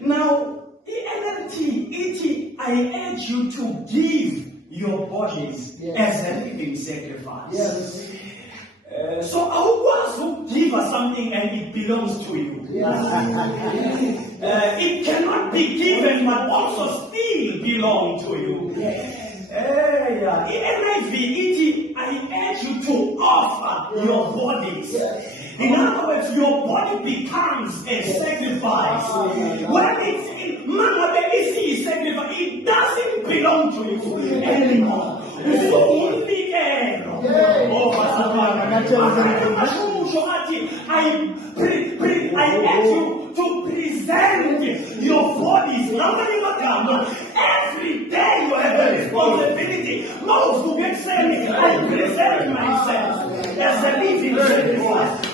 Now, the NLT, I urge you to give your bodies as a living sacrifice. Yes. So I will give us something and it belongs to you. It cannot be given but also still belong to you. In NIV, I urge you to offer your bodies. In other words, your body becomes a sacrifice. When it's in sacrifice, it doesn't belong to you anymore. So I urge you to present your bodies. Every day you have a responsibility. Not to get saved. I present myself as a living sacrifice.